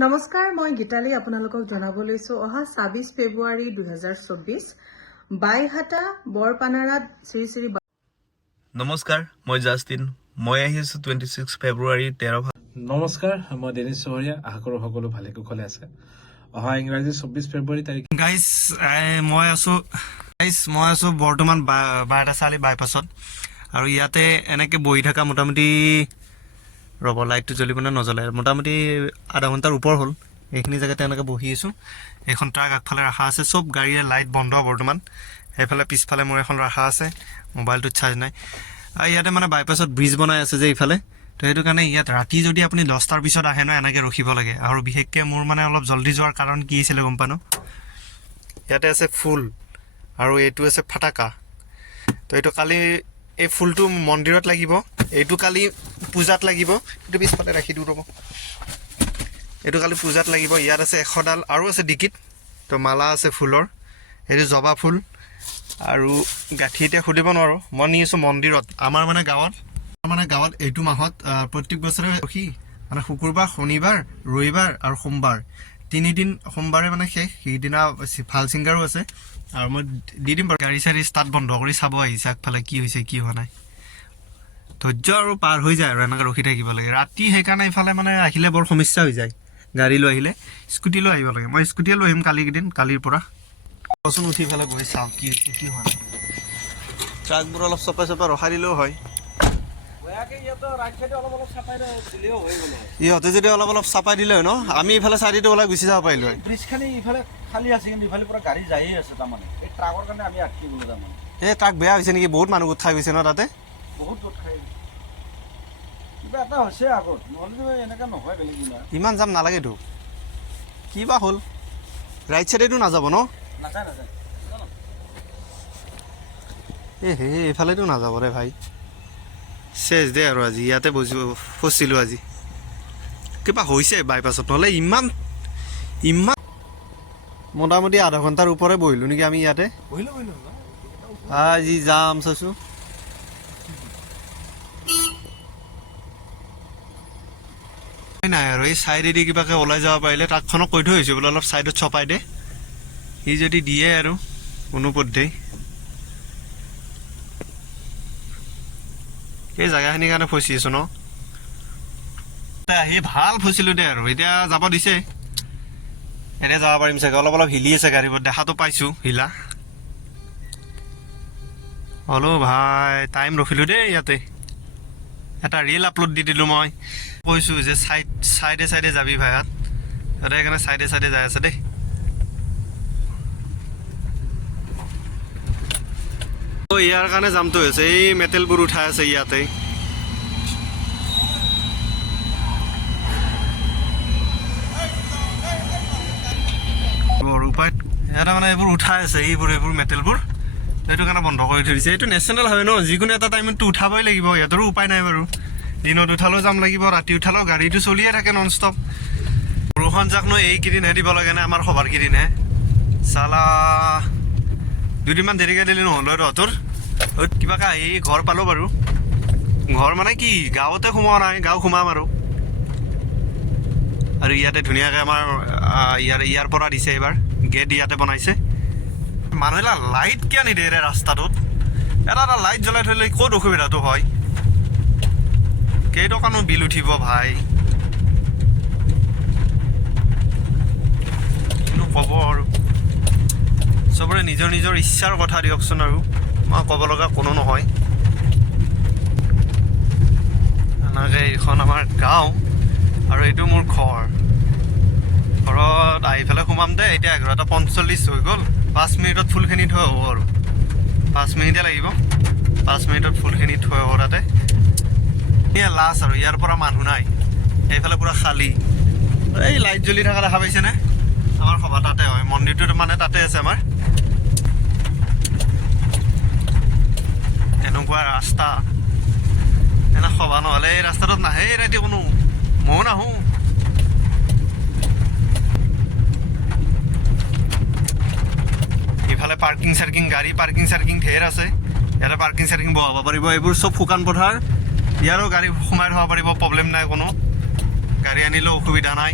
নমস্কাৰ, মই গীতালি আপোনালোকক জনাব লৈছো অহা ২৬ ফেব্ৰুৱাৰী ২০২৪ বাইহাটা বৰপানাৰাত শ্ৰী শ্ৰী নমস্কাৰ, মই জাষ্টিন। মই আহিছো 26 ফেব্ৰুৱাৰী 13 নমস্কাৰ, মই ডেনিছ চহৰীয়া। আশা কৰোঁ সকলো ভালে কুশলে আছে। অহা ইংৰাজী ২৪ ফেব্ৰুৱাৰী তাৰিখ গাইজ মই আছো বৰ্তমান বাইহাটা চাৰিআলি বাইপাছত আৰু ইয়াতে এনেকে বহি থকা মোটামুটি ৰ'ব লাইটটো জ্বলিব নে নজ্বলে, মোটামুটি আধা ঘণ্টাৰ ওপৰ হ'ল এইখিনি জেগাতে এনেকৈ বহি আছোঁ। এখন ট্ৰাক আগফালে ৰখা আছে, চব গাড়ীৰে লাইট বন্ধ বৰ্তমান। সেইফালে পিছফালে মোৰ এখন ৰখা আছে, মোবাইলটোত চাৰ্জ নাই। আৰু ইয়াতে মানে বাইপাছত ব্ৰিজ বনাই আছে যে ইফালে, তো সেইটো কাৰণে ইয়াত ৰাতি যদি আপুনি 10টাৰ পিছত আহে ন এনেকৈ ৰখিব লাগে। আৰু বিশেষকৈ মোৰ মানে অলপ জল্দি যোৱাৰ কাৰণ কি আছিলে গম পানো, ইয়াতে আছে ফুল আৰু এইটো আছে ফাটাকা। তো এইটো কালি এই ফুলটো মন্দিৰত লাগিব, এইটো কালি পূজাত লাগিব। এইটো পিছফালে ৰাখি দিওঁ ৰ'ব, এইটো কালি পূজাত লাগিব। ইয়াত আছে 100 ডাল আৰু আছে ডিকিত। তো মালা আছে ফুলৰ, এইটো জবা ফুল আৰু গাঁঠি এতিয়া সুধিব নোৱাৰোঁ। মই নি আছোঁ মন্দিৰত। আমাৰ মানে গাঁৱত এইটো মাহত প্ৰত্যেক বছৰে ৰখি মানে শুকুৰবাৰ, শনিবাৰ, ৰবিবাৰ আৰু সোমবাৰ 3 দিন। সোমবাৰে মানে শেষ, সেইদিনা ভাল ছিংগাৰো আছে। আৰু মই দি দিম বাৰু। গাড়ী চাড়ী ষ্টাৰ্ট বন্ধ কৰি চাব আহিছে আগফালে কি হৈছে কি হোৱা নাই। ধৈৰ্য আৰু পাৰ হৈ যায় আৰু এনেকৈ ৰখি থাকিব লাগে ৰাতি। সেইকাৰণে এইফালে মানে আহিলে বৰ সমস্যা হৈ যায়। গাড়ী লৈ আহিলে স্কুটি লৈ আহিব লাগে। মই স্কুটিয়ে লৈ আহিম কালিৰ পৰা। কচোন উঠি পেলাই গৈ চাওঁ কি হৈছে কি হোৱা নাই। ট্ৰাকবোৰ অলপ চপাই ৰখাই দিলেও হয়। ইহঁতে যদি অলপ চাপাই দিলে হয় ন, আমি ইফালে চাইডেটো ওলাই গুচি যাব পাৰিলো হয়। ব্ৰিজখানি ইফালে খালী আছে, কিন্তু ইফালে পৰা গাড়ী যায়েই আছে। তাৰমানে এই ট্ৰাকৰ কাৰণে আমি আটকি গ'লো। তাৰমানে এই ট্ৰাক বেয়া হৈছে নেকি? বহুত মানুহ গোট খাই গৈছে ন তাতে, বহুত গোট খাই কিবা এটা হৈছে আগত, নহ'লেতো এনেকৈ নহয়। বেলেগ ইমান যাম নালাগেতো, কি বা হ'ল। ৰাইট চাইডেতো নাযাব ন? নাযায়। এইফালেতো নাযাব ৰে ভাই। চেচ দে আৰু আজি ইয়াতে ফচিলোঁ আজি। কিবা হৈছে বাইপাছত, নহ'লে ইমান মোটামুটি আধা ঘণ্টাৰ ওপৰে বহিলোঁ নেকি আমি ইয়াতে। আজি যাম চাইছোঁ। নাই আৰু এই চাইডেদি কিবাকৈ ওলাই যাব পাৰিলে। ট্ৰাকখনক কৈ থৈ আহিছোঁ বোলে অলপ চাইডত চপাই দে, সি যদি দিয়ে আৰু কোনোপধ্যেই। সেই জেগাখিনিৰ কাৰণে ফচি আছোঁ ন। আহি ভাল ফচিলোঁ দে আৰু। এতিয়া যাব দিছে, এতিয়া যাব পাৰিম চাগে। অলপ হিলি আছে গাড়ীবোৰ, দেখাটো পাইছোঁ হিলা। হ'লেও ভাই টাইম ৰখিলোঁ দেই ইয়াতে। এটা ৰিল আপলোড দি দিলোঁ। মই কৈছোঁ যে চাইডে যাবি ভাইহাত, সিহঁতে সেইকাৰণে চাইডে যাই আছে দেই। ইয়াৰ কাৰণে জামটো হৈছে, এই মেটেলবোৰ উঠাই আছে ইয়াতে। উপায় ইয়াতে মানে এইবোৰ উঠাই আছে, এইবোৰ মেটেলবোৰ। সেইটো কাৰণে বন্ধ কৰি থৈ দিছে। এইটো নেশ্যনেল হয় ন, যিকোনো এটা টাইমতটো উঠাবই লাগিব। সিহঁতৰো উপায় নাই বাৰু। দিনত উঠালেও যাম লাগিব, ৰাতি উঠালেও গাড়ীটো চলিয়ে থাকে নন ষ্টপ। বৰষুণ যাকনো এইকেইদিনহে দিব লাগে নে আমাৰ সভাৰ কেইদিনহে? চালা দুদিনমান দেৰিকৈ দিলে নহ'ল তহঁতৰ। কিবাকৈ আহি ঘৰ পালোঁ বাৰু। ঘৰ মানে কি, গাঁৱতে সোমোৱা নাই, গাঁও সোমাম আৰু ইয়াতে ধুনীয়াকৈ আমাৰ ইয়াৰ পৰা দিছে এইবাৰ গেট ইয়াতে বনাইছে। মানুহবিলাক লাইট কিয় নিদিয়ে ৰে ৰাস্তাটোত? এটা লাইট জ্বলাই থ'লে ক'ত অসুবিধাটো হয়? কেইটকানো বিল উঠিব ভাই, কিনো ক'ব আৰু। চবৰে নিজৰ ইচ্ছাৰ কথা দিয়কচোন, আৰু মই ক'ব লগা কোনো নহয়। এনেকৈ এইখন আমাৰ গাঁও আৰু এইটো মোৰ ঘৰত আহি পেলাই সোমাম দে। এতিয়া 11:45 হৈ গ'ল। 5 মিনিটত ফুলখিনি থৈ হ'ব আৰু 5 মিনিটে লাগিব। 5 মিনিটত ফুলখিনি থৈ হ'ব তাতে। এয়া লাষ্ট আৰু ইয়াৰ পৰা মানুহ নাই, সেইফালে পূৰা খালী। এই লাইট জ্বলি থকা দেখা পাইছেনে? আমাৰ সভা তাতে হয়, মন্দিৰটো মানে তাতে আছে আমাৰ। এনেকুৱা ৰাস্তা, এনে সভা নহ'লে এই ৰাস্তাটোত নাহে ৰাতি কোনো। ময়ো নাহোঁ। ইফালে গাড়ী পাৰ্কিং ঢেৰ আছে। ইয়াতে পাৰ্কিং বহাব পাৰিব। এইবোৰ চব শুকান পথাৰ, ইয়াৰো গাড়ী সোমাই থ'ব পাৰিব, প্ৰব্লেম নাই কোনো। গাড়ী আনিলেও অসুবিধা নাই।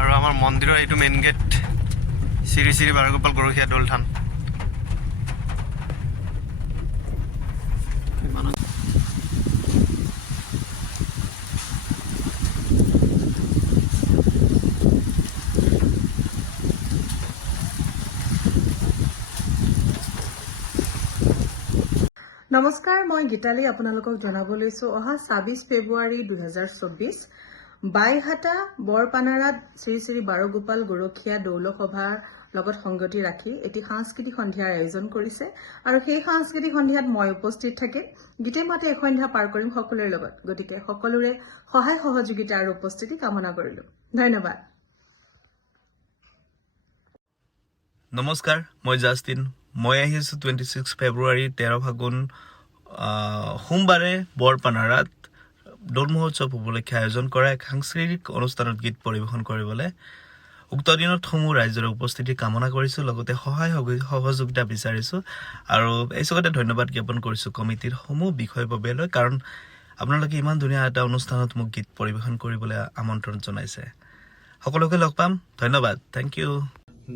আৰু আমাৰ মন্দিৰৰ এইটো মেইন গেট শ্ৰী শ্ৰী বাৰগোপাল গৰখীয়া দৌল থান। নমস্কাৰ, মই গীতালি আপোনালোকক জনাব লৈছো অহা ২৬ ফেব্ৰুৱাৰী ২০২৪ বাইহাটা বৰপানাৰাত শ্ৰী শ্ৰী বাৰগোপাল গৰখীয়া দৌল সভাৰ লগত সংগতি ৰাখি এটি সাংস্কৃতিক সন্ধিয়াৰ আয়োজন কৰিছে আৰু সেই সাংস্কৃতিক সন্ধিয়াত মই উপস্থিত থাকিম। গীতে মাতে এই সন্ধিয়া পাৰ কৰিম সকলোৰে লগত। গতিকে সকলোৰে সহায় সহযোগিতা আৰু উপস্থিতি কামনা কৰিলো। ধন্যবাদ। নমস্কাৰ, মই জাষ্টিন। মই আহিছোঁ 26 ফেব্ৰুৱাৰী 13 ফাগুন সোমবাৰে বৰপানাৰাত দৌল মহোৎসৱ উপলক্ষে আয়োজন কৰা এক সাংস্কৃতিক অনুষ্ঠানত গীত পৰিৱেশন কৰিবলৈ উক্ত দিনত সমূহ ৰাইজৰ উপস্থিতি কামনা কৰিছোঁ, লগতে সহায় সহযোগিতা বিচাৰিছোঁ আৰু এই চকতে ধন্যবাদ জ্ঞাপন কৰিছোঁ কমিটিৰ সমূহ বিষয়ববীয়ালৈ, কাৰণ আপোনালোকে ইমান ধুনীয়া এটা অনুষ্ঠানত মোক গীত পৰিৱেশন কৰিবলৈ আমন্ত্ৰণ জনাইছে। সকলোকে লগ পাম। ধন্যবাদ। Thank you.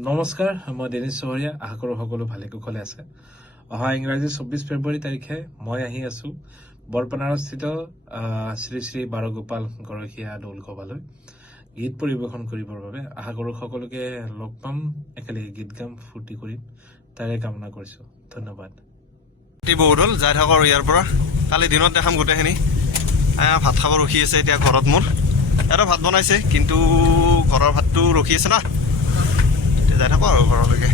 নমস্কাৰ, মই ডেনিছ চহৰীয়া। আশা কৰোঁ সকলো ভালে কুশলে আছে। অহা ইংৰাজী ২৪ ফেব্ৰুৱাৰী তাৰিখে মই আহি আছোঁ বৰপানাৰস্থিত শ্ৰী শ্ৰী বাৰগোপাল গৰখীয়া দৌল সভালৈ গীত পৰিৱেশন কৰিবৰ বাবে। আশা কৰোঁ সকলোকে লগ পাম, একেলগে গীত গাম, ফূৰ্তি কৰিম, তাৰে কামনা কৰিছোঁ। ধন্যবাদ। বহুত হ'ল যাই থাকক আৰু ইয়াৰ পৰা কালি দিনত দেখাম গোটেইখিনি। ভাত খাব ৰখি আছে এতিয়া ঘৰত মোৰ। এটা ভাত বনাইছে কিন্তু ঘৰৰ ভাতটো ৰখি আছে না, যাই থাকোঁ আৰু ঘৰলৈকে।